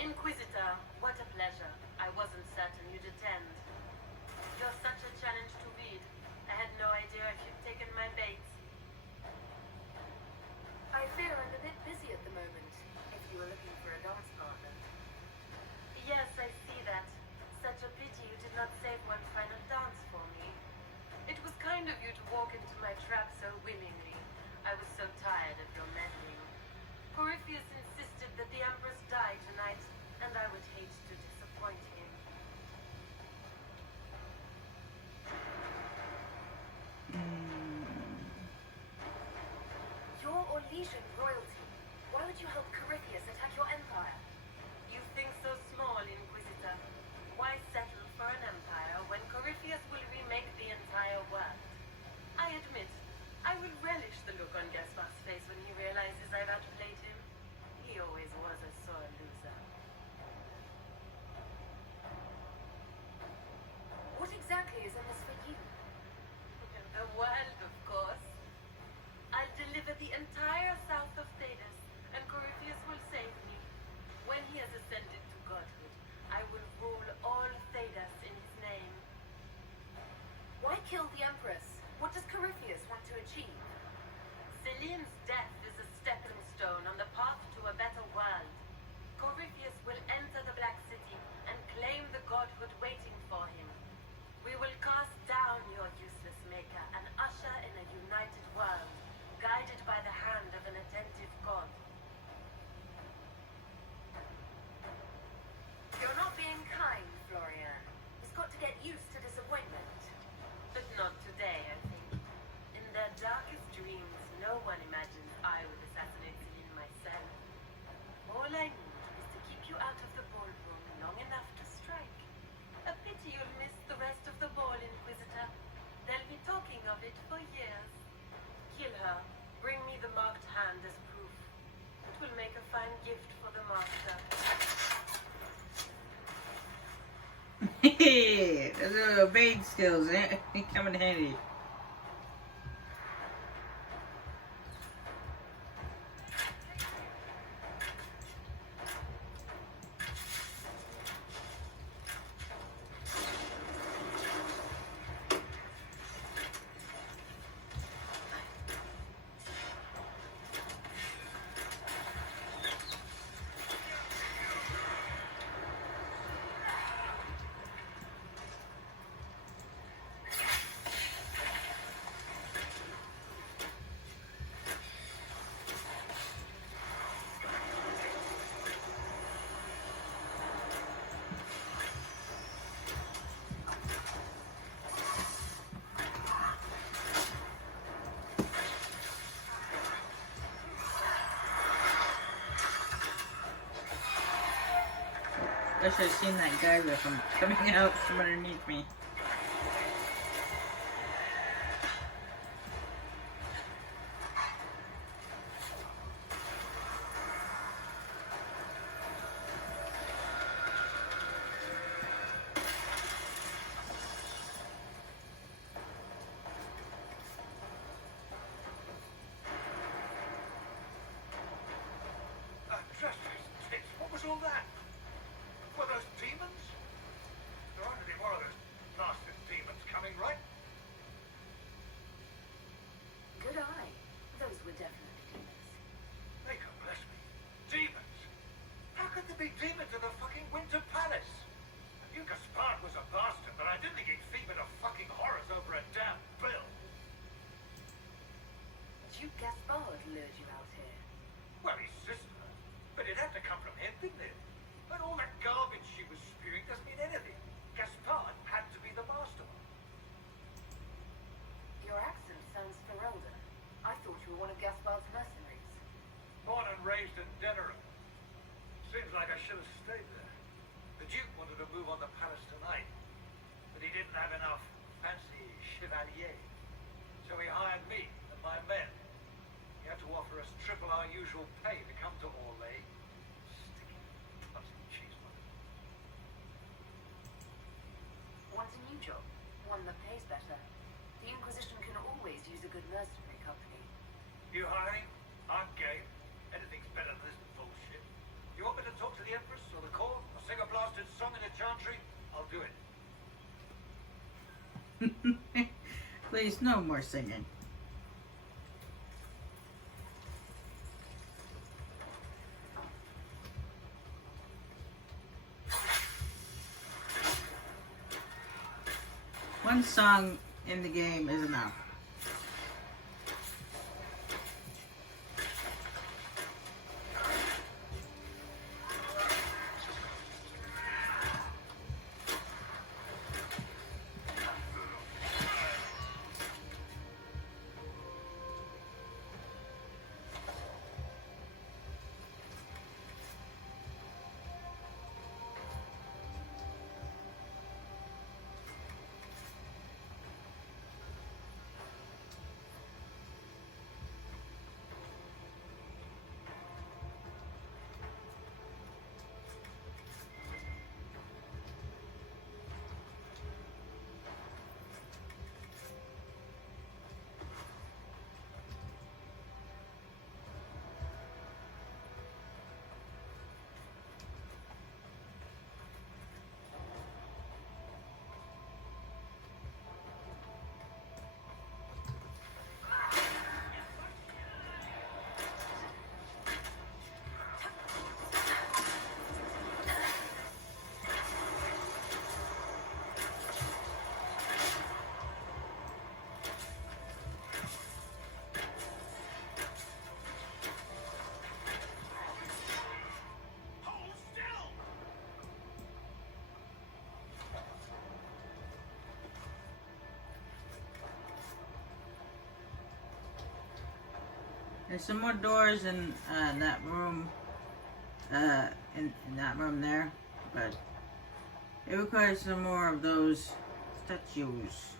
Inquisitor, what a pleasure. I wasn't certain you'd attend. You're such a challenge to read. I had no idea if you'd taken my bait. I fear I'm a bit busy at the moment, if you were looking for a dance partner. Yes, I see that. Such a pity you did not save one final dance for me. It was kind of you to walk into my trap so willingly. I was so tired of your meddling. Corypheus insisted that the Empress die tonight, and I would hate to disappoint him. You're Orlesian royalty. Why would you help Corypheus attack your empire? You think so small, Inquisitor. Why settle for an empire when Corypheus will remake the entire world? I admit, I will relish the look on Gaspar's face when he realizes I've outplayed him. He always was a sore loser. What exactly is in this for you? The world, of course. I'll deliver the entire south of Thedas, and Corypheus will save me. When he has ascended to godhood, I will rule all Thedas in his name. Why kill the Empress? What does Corypheus want to achieve? Selene's death is a stepping stone on the path to a better world. Corypheus will enter the Black City and claim the godhood waiting for him. We will cast down your useless maker and usher in a united world, guided by the hand of an attentive god. You're not being kind, Florian. He's got to get used to disappointment. But not today, I think. In their darkest dreams, no one imagines I would assassinate Selene myself. All I need is to keep you out of the ballroom long enough to strike. A pity you'll miss the rest of the ball, Inquisitor. They'll be talking of it for years. Kill her. Bring me the marked hand as proof. It will make a fine gift for the master. Those little bait skills, eh? Come in handy. I should have seen that geyser from coming out from underneath me. What was all that? Were those demons? There aren't any more of those blasted demons coming, right? Good eye. Those were definitely demons. May God bless me. Demons? How could there be demons in the fucking Winter Palace? I knew Gaspard was a bastard, but I didn't think he'd fever to fucking horrors over a damn bill. Duke Gaspard lured you out here. Well, his sister. But it had to come from him, didn't it? But all that garbage she was spewing doesn't mean anything. Gaspard had to be the mastermind. Your accent sounds Ferelda. I thought you were one of Gaspard's mercenaries. Born and raised in Denerim. Seems like I should have stayed there. The Duke wanted to move on the palace tonight, but he didn't have enough fancy chevaliers. So he hired me and my men. He had to offer us triple our usual pay to come to Orlais. Sticky, putty cheesemonger. Want a new job? One that pays better. The Inquisition can always use a good mercenary company. You hiring? I'm game. Anything's better than this bullshit. You want me to talk to the Empress or the wanted song in the chantry, I'll do it. Please, no more singing. One song in the game is enough. There's some more doors in that room, in that room there, but it requires some more of those statues.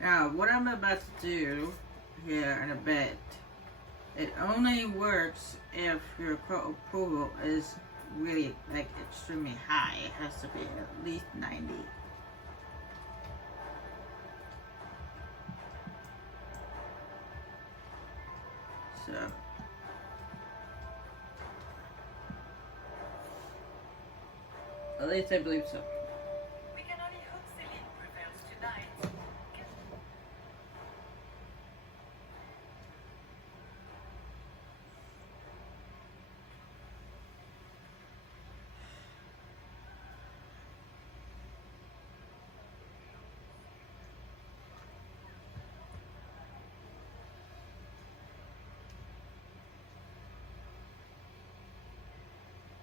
Now, what I'm about to do here in a bit, it only works if your approval is really, like, extremely high. It has to be at least 90. So, at least I believe so. We can only hope Celine prevails tonight.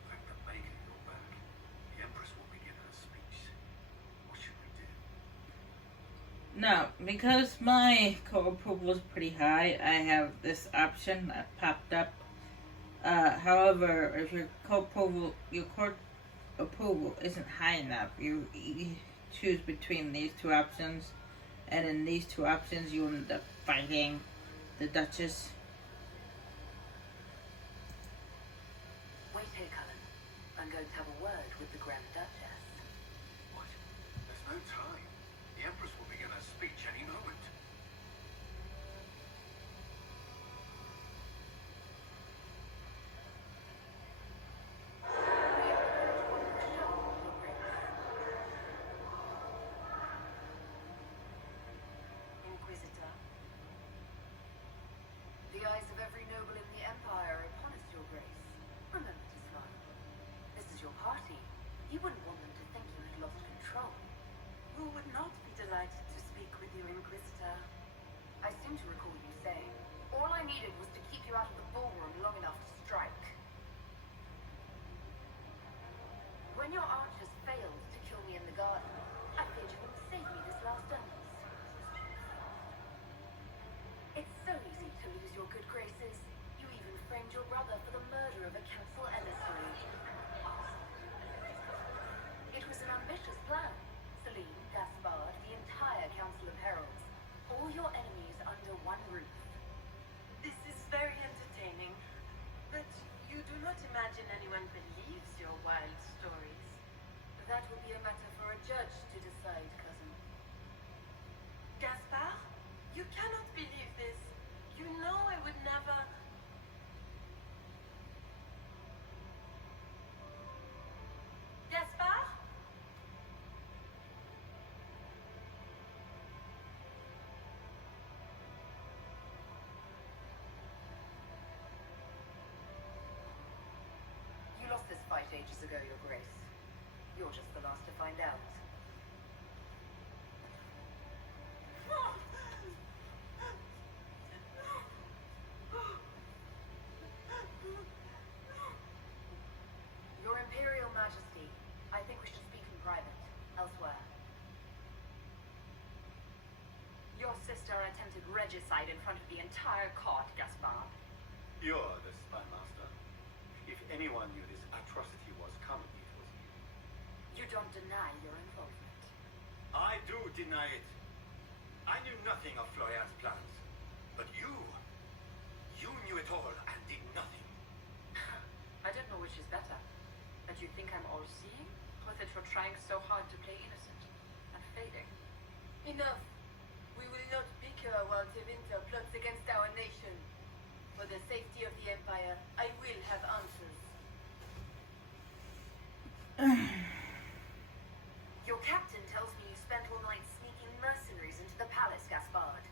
Thank the bacon you're back. The Empress will begin her speech. What should we do? Now, because my co-approval is pretty high, I have this option that popped up. However, if your court approval isn't high enough, you choose between these two options, and in these two options, you end up fighting the Duchess. Wait here, Cullen. I'm going to have a word with the Grand Duchess. What? There's no time. The Empress will begin her speech any moment. Inquisitor. The eyes of every noble in the Empire are upon us, Your Grace. Remember this fun. This is your party. You wouldn't want them to think you had lost control. Who would not be delighted to speak with you, Inquisitor? I seem to recall you saying, all I needed was to keep you out of the ballroom long enough to strike. When your archers failed to kill me in the garden, I feared you wouldn't save me this last dance. It's so easy to lose your good graces. You even framed your brother for the murder of a council emissary. It was an ambitious plan. Celine, Gaspard, the entire Council of Heralds. All your enemies under one roof. This is very entertaining, but you do not imagine anyone believes your wild stories. That will be a matter for a judge to decide, cousin. Gaspard, you cannot believe this. You know I would never... ages ago, Your Grace. You're just the last to find out. Your Imperial Majesty, I think we should speak in private, elsewhere. Your sister attempted regicide in front of the entire court, Gaspard. You're the spy master. If anyone knew this atrocity was coming, it was you. You don't deny your involvement. I do deny it. I knew nothing of Florian's plans. But you knew it all and did nothing. I don't know which is better. That you think I'm all-seeing, or that you're trying so hard to play innocent and fading. Enough. We will not bicker while Tevinter plots against our nation. For the safety of the Empire, I will have answers. Your captain tells me you spent all night sneaking mercenaries into the palace, Gaspard.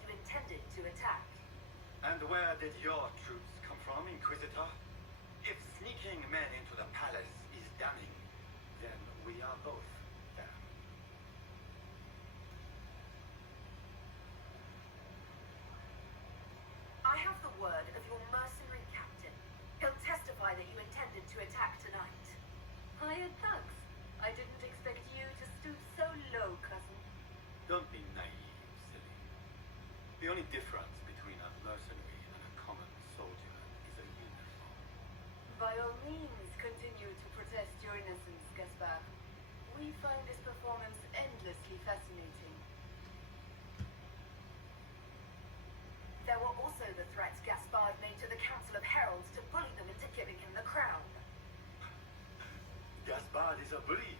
You intended to attack. And where did your troops come from, Inquisitor? If sneaking men into the palace is damning, then we are both damned. I have the word of your mercenary captain. He'll testify that you intended to attack tonight. Hired thugs. I didn't expect you to stoop so low, cousin. Don't be naive, silly. The only difference between a mercenary and a common soldier is a uniform. By all means, continue to protest your innocence, Gaspard. We find this performance endlessly fascinating. There were also the threats Gaspard made to the Council of Heralds to bully them into giving him the crown. Gaspard is a bully.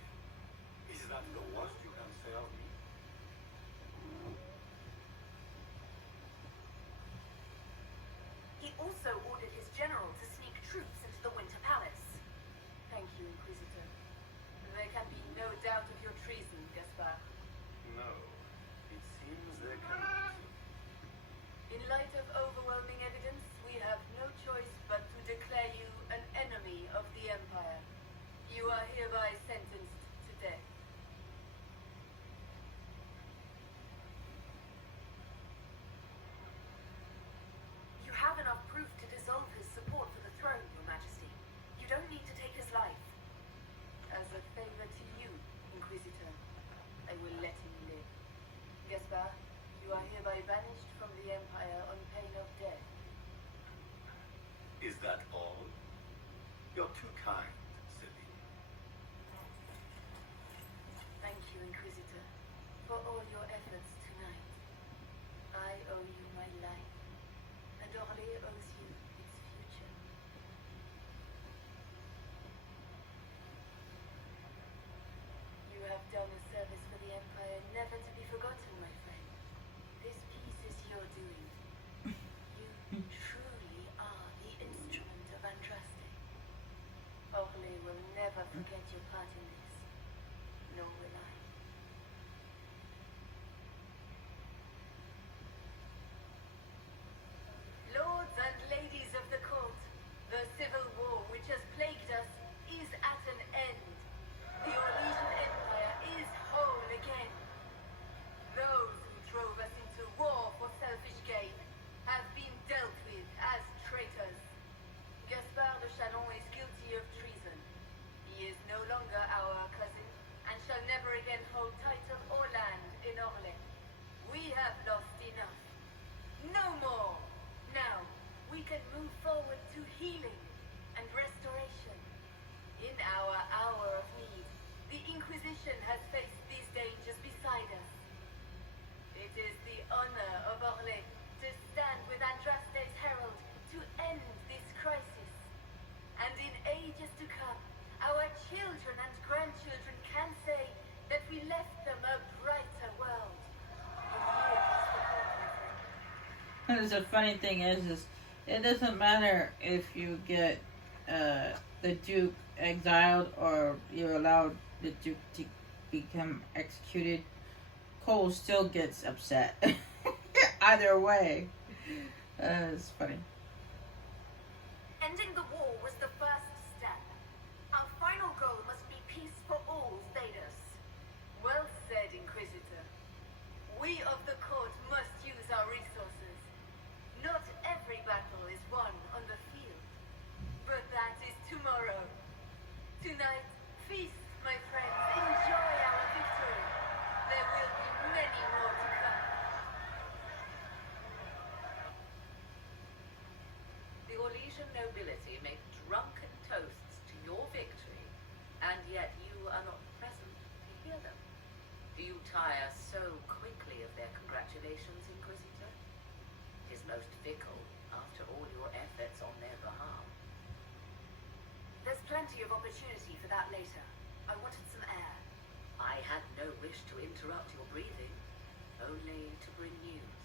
Is that the worst you can say of me? He also ordered his general to sneak troops into the Winter Palace. Thank you, Inquisitor. There can be no doubt of your treason, Gaspard. No. It seems there cannot. In light of overwhelming evidence, we have no choice but to declare you an enemy of the Empire. You are hereby sentenced to death. You have enough proof to dissolve his support for the throne, Your Majesty. You don't need to take his life. As a favor to you, Inquisitor, I will let him live. Gaspard, you are hereby banished from the Empire on pain of death. Is that all? You're too kind, silly. Thank you, Inquisitor, for all your efforts tonight. I owe you my life, and Orlais owes you its future. You have done a service for the Empire never to be forgotten, my friend. This piece is your doing. You truly are the instrument of Andraste. Orlais will never forget your part in this, nor will I. Lords and ladies of the court, the civil war which has plagued us is at an end. The Orlesian Empire is whole again. Those who drove us into war for selfish gain have been dealt with as traitors. Gaspard de Chalon is guilty of treason. He is no longer our cousin and shall never again hold title or land in Orlais. We have lost enough. No more! Now, we can move forward to healing and restoration. In our hour of need, the Inquisition has faced these dangers beside us. It is the honor of Orlais to stand with Andraste's herald to end this crisis. And in ages to come, our children and grandchildren can say that we left them a brighter world. And the funny thing is it doesn't matter if you get the Duke exiled or you're allowed the Duke to become executed. Cole still gets upset. Either way. It's funny. Ending the war was the first step. Our We of the court must use our resources. Not every battle is won on the field. But that is tomorrow. Tonight, feast, my friends. Enjoy our victory. There will be many more to come. The Orlesian nobility make drunken toasts to your victory, and yet you are not present to hear them. Do you tire so quickly of their congratulations, Inquisitor? Is most fickle, after all your efforts on their behalf. There's plenty of opportunity for that later. I wanted some air. I had no wish to interrupt your breathing, only to bring news.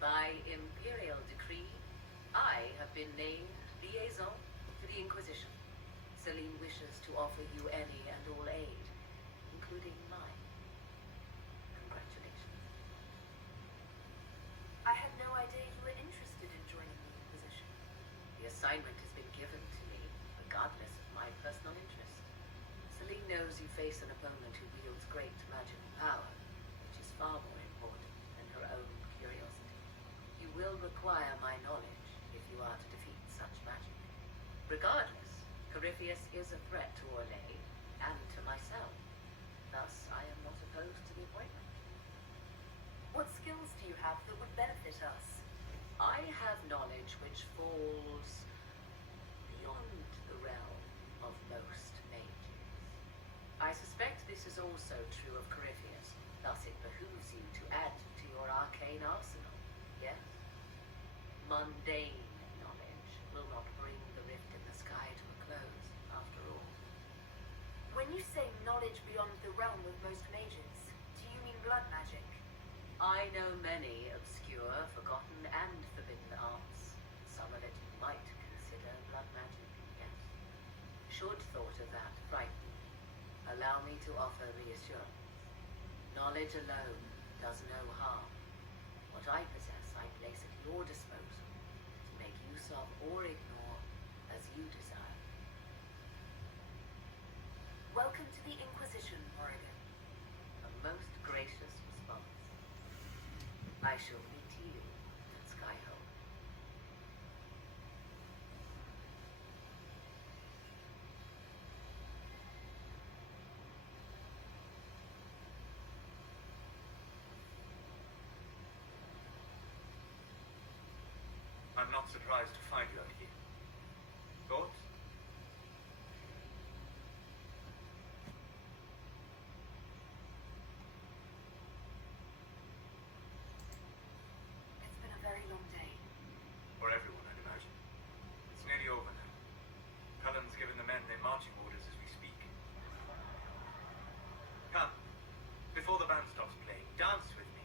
By imperial decree, I have been named liaison to the Inquisition. Celine wishes to offer you any and all aid, including mine. Congratulations. I had no idea you were interested in joining the Inquisition. The assignment has been given to me, regardless of my personal interest. Celine knows you face an opponent who wields great magical power, which is far more important than her own curiosity. You will require my knowledge if you are to defeat such magic. Regardless, Corypheus is a threat to Orlais and to myself. Thus, I am not opposed to the appointment. What skills do you have that would benefit us? I have knowledge which falls beyond the realm of most mages. I suspect this is also true of Corypheus, thus it behooves you to add to your arcane arsenal, yes? Mundane knowledge will not bring the rift in the sky to a close, after all. When you say knowledge beyond the realm of most mages, do you mean blood magic? I know many obscure, forgotten, and forbidden arts. Some of it you might consider blood magic, yes. Should thought of that frighten you, allow me to offer reassurance. Knowledge alone does no harm. What I possess I place at your disposal to make use of or ignore as you desire. Welcome to the Inquisition, Oregon. A most gracious response. I shall meet you at Skyhold. I'm not surprised to find you out here. Thoughts? It's been a very long day. For everyone, I'd imagine. It's nearly over now. Cullen's given the men their marching orders as we speak. Come, before the band stops playing, dance with me.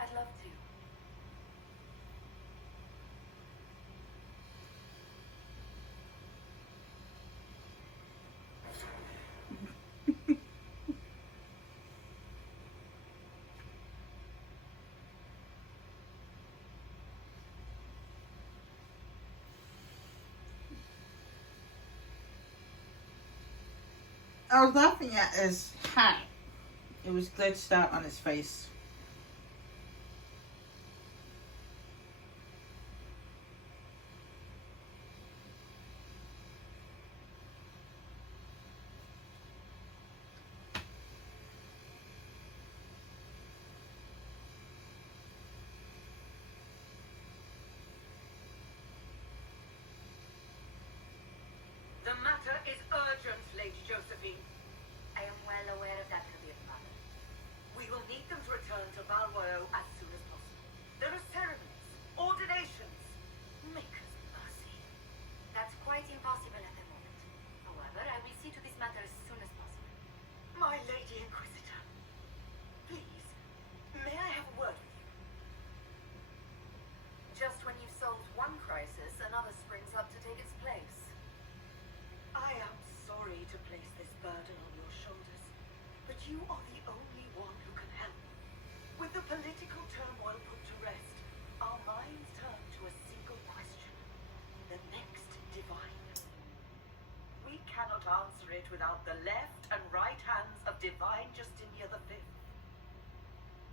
I'd love to. I was laughing at his hat. It was glitched out on his face. The matter is urgent, Lady Josephine. I am well aware of that, Kabir Mother. We will need them to return to Valroyo as soon as possible. There are ceremonies, ordinations. Make us mercy. That's quite impossible at the moment. However, I will see to this matter as soon as possible. My Lady Inquisitor, please, may I have a word with you? Just when you've solved one crisis, another springs up to take its place. I am sorry to place this burden on your shoulders, but you are the only one who can help. With the political turmoil put to rest, our minds turn to a single question. operate without the left and right hands of Divine Justinia V.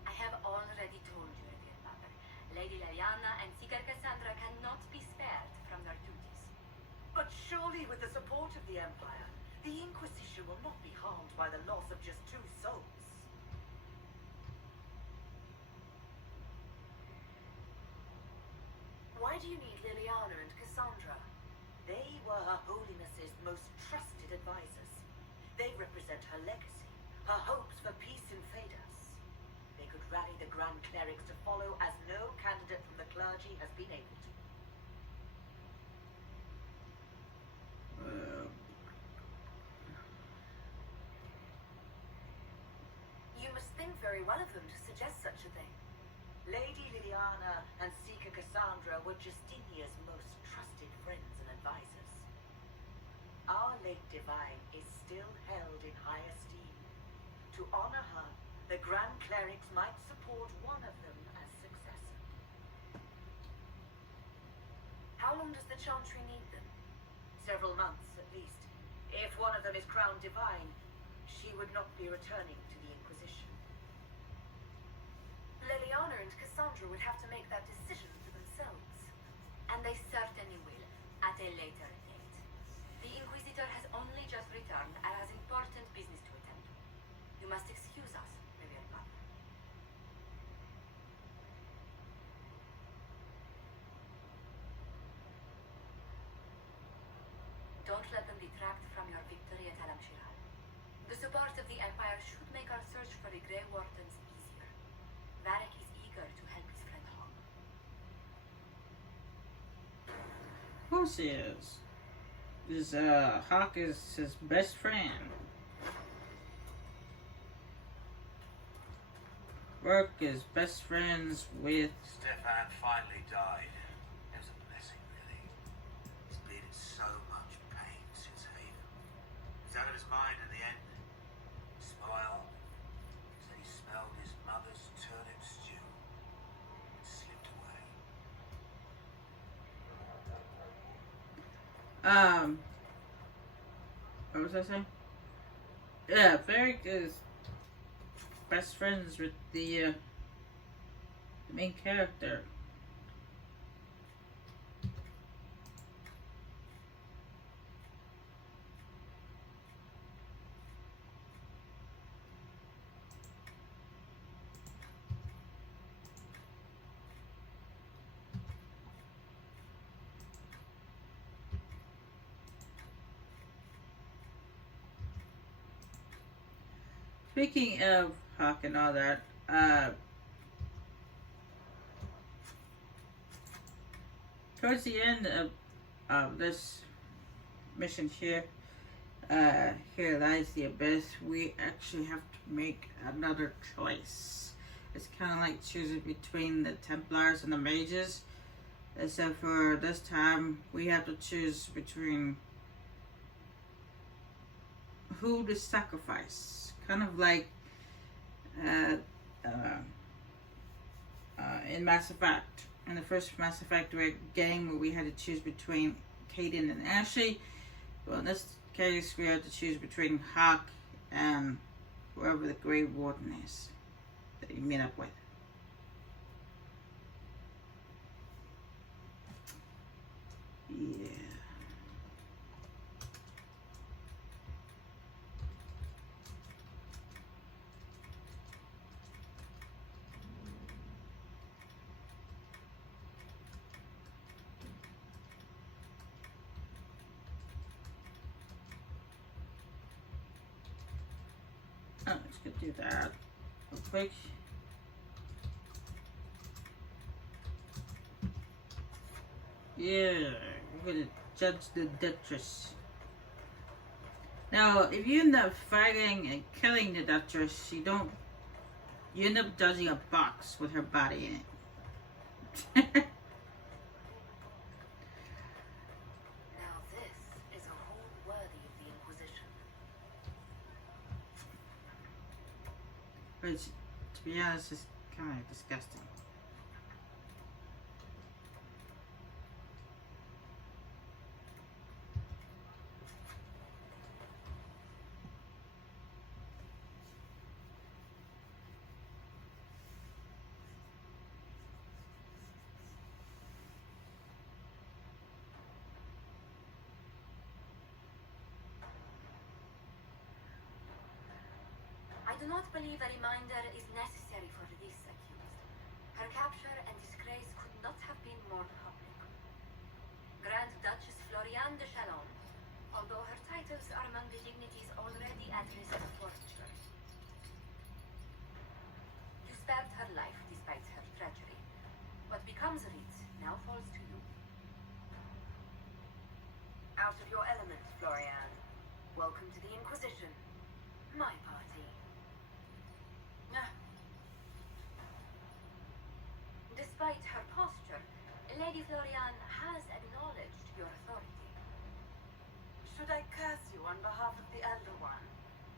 I have already told you, Reverend Mother. Lady Liliana and Seeker Cassandra cannot be spared from their duties. But surely with the support of the Empire, the Inquisition will not be harmed by the loss of just 2 souls. Why do you need Liliana and Cassandra? They were Her Holiness's most trusted advisors. They represent her legacy, her hopes for peace in Phaedos. They could rally the Grand Clerics to follow as no candidate from the clergy has been able to. You must think very well of them to suggest such a thing. Lady Liliana and Seeker Cassandra were Justinia's most trusted friends and advisors. Our late Divine is still held in high esteem. To honor her, the Grand Clerics might support one of them as successor. How long does the Chantry need them? Several months, at least. If one of them is crowned Divine, she would not be returning to the Inquisition. Liliana and Cassandra would have to make that decision for themselves. And they certainly will, at a later date. The Inquisitor has only just returned and has important business to attend to. You must excuse us, Reverend Mother. Don't let them detract from your victory at Alam-Shiral. The support of the Empire should make our search for the Grey Wardens easier. Varric is eager to help his friend Hawk. Of course he is. Hawk is his best friend. Rourke is best friends with... Stefan finally died. It was a blessing, really. He's been in so much pain since Haven. He's out of his mind in the end. Smile. Said he smelled his mother's turnip stew. And slipped away. What was I saying? Yeah, Varric is best friends with the main character. Speaking of Hawk and all that, towards the end of this mission here, here lies the abyss, we actually have to make another choice. It's kind of like choosing between the Templars and the Mages, except for this time we have to choose between who to sacrifice. Kind of like in Mass Effect. In the first Mass Effect game where we had to choose between Caden and Ashley. Well, in this case we had to choose between Hawk and whoever the Grey Warden is that you meet up with. Yeah. Oh, let's go do that real quick. Yeah, we're gonna judge the Duchess. Now, if you end up fighting and killing the Duchess, you end up judging a box with her body in it. Now this is a hole worthy of the Inquisition. Which, to be honest, is kind of disgusting. do not believe a reminder is necessary for this accused. Her capture and disgrace could not have been more public. Grand Duchess Floriane de Chalon, although her titles are among the dignities already at risk of forfeiture. You spared her life despite her treachery. What becomes of it now falls to you. Out of your element, Florian. Welcome to the Inquisition. My party. Ah. Despite her posture, Lady Floriane has acknowledged your authority. Should I curse you on behalf of the Elder One?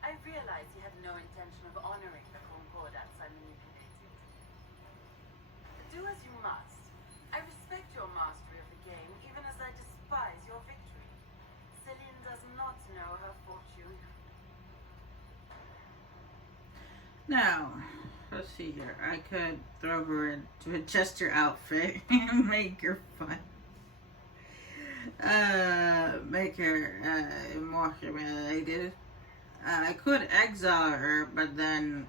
I realize you had no intention of honoring the concordats I manipulated. Do as you must. I respect your mastery of the game, even as I despise your victory. Celine does not know her fortune. Now, let's see here. I could throw her into a jester outfit and make her fun. Make her more humiliated. I could exile her, but then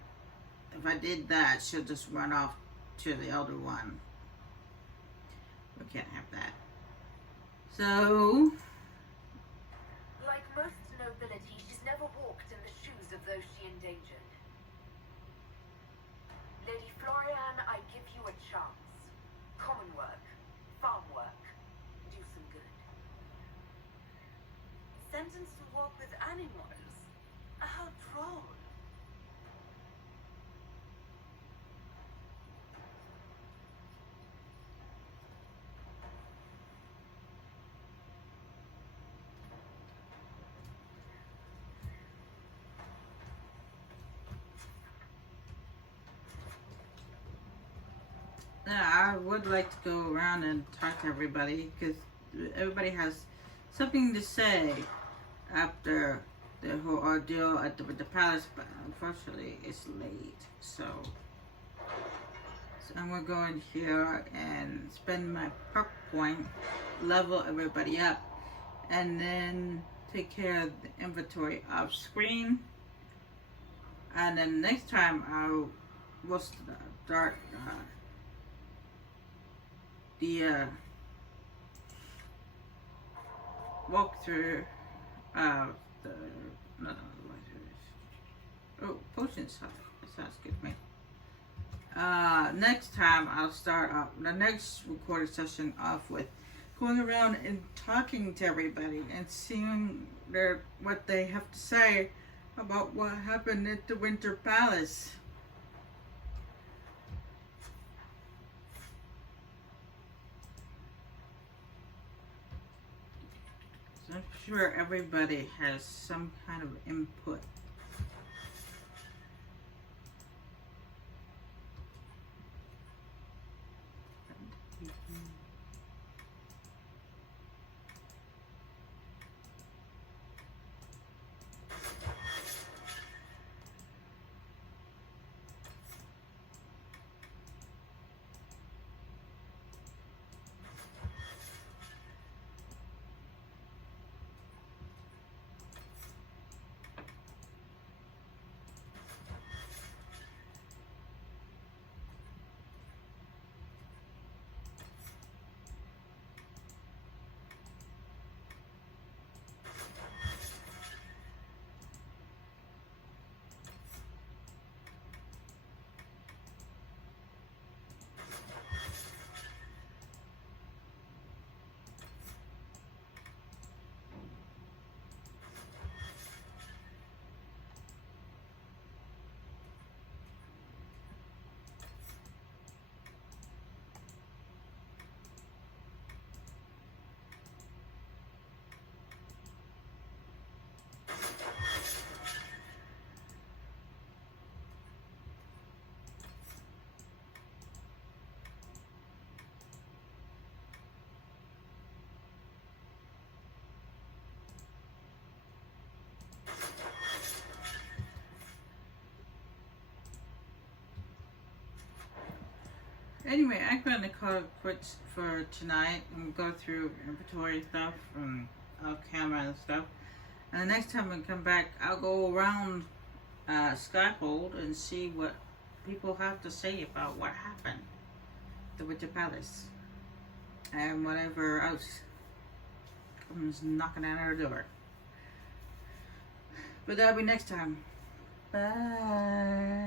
if I did that, she'll just run off to the Elder One. We can't have that. So, Like most nobility, she's never walked in the shoes of those she endangered. Lady Floriane, I give you a chance. Common work, farm work, do some good. Sentenced to walk with animals? How droll. I would like to go around and talk to everybody because everybody has something to say after the whole ordeal at the palace, but unfortunately it's late. So I'm gonna go in here and spend my perk point, level everybody up, and then take care of the inventory off screen. And then next time we'll start the walkthrough of the potions. That sounds good to me. Next time I'll start the next recorded session off with going around and talking to everybody and seeing what they have to say about what happened at the Winter Palace. So I'm sure everybody has some kind of input. Anyway, I'm going to call it quits for tonight and go through inventory stuff and off camera and stuff. And the next time I come back, I'll go around scaffold and see what people have to say about what happened at the Winter Palace and whatever else comes knocking at our door. But that'll be next time. Bye.